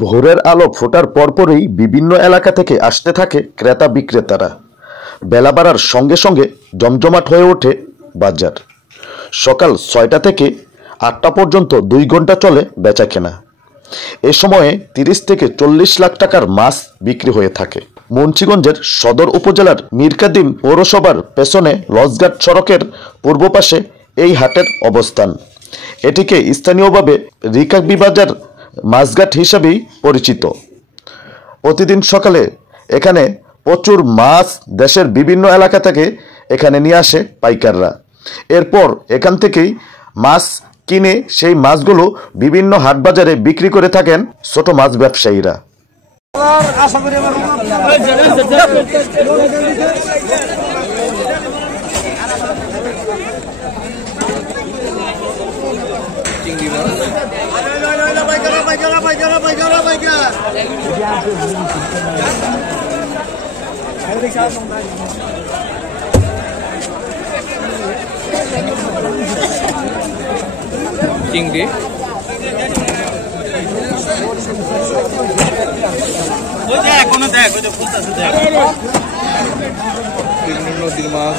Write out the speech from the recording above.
ভোরের আলো ফোটার পরপরই বিভিন্ন এলাকা থেকে আসতে থাকে ক্রেতা বিক্রেতারা। বেলা বাড়ার সঙ্গে সঙ্গে জমজমাট হয়ে ওঠে বাজার। সকাল ৬টা থেকে ৮টা পর্যন্ত ২ ঘন্টা চলে বেচাকেনা। এ সময়ে ৩০ থেকে ৪০ লাখ টাকার মাছ বিক্রি হয়ে থাকে। মুন্সিগঞ্জের সদর উপজেলার মীরকাদিম পৌরসভার পেছনে লঞ্চঘাট সড়কের পূর্ব পাশে এই হাটের অবস্থান। এটিকে স্থানীয়ভাবে রিকাবি বাজার মাছঘাট হিসাবেই পরিচিত। প্রতিদিন সকালে এখানে প্রচুর মাছ দেশের বিভিন্ন এলাকা থেকে এখানে নিয়ে আসে পাইকাররা। এরপর এখান থেকেই মাছ কিনে সেই মাছগুলো বিভিন্ন হাট বাজারে বিক্রি করে থাকেন ছোট মাছ ব্যবসায়ীরা। চিংড়ি বিভিন্ন নদীর মাছ।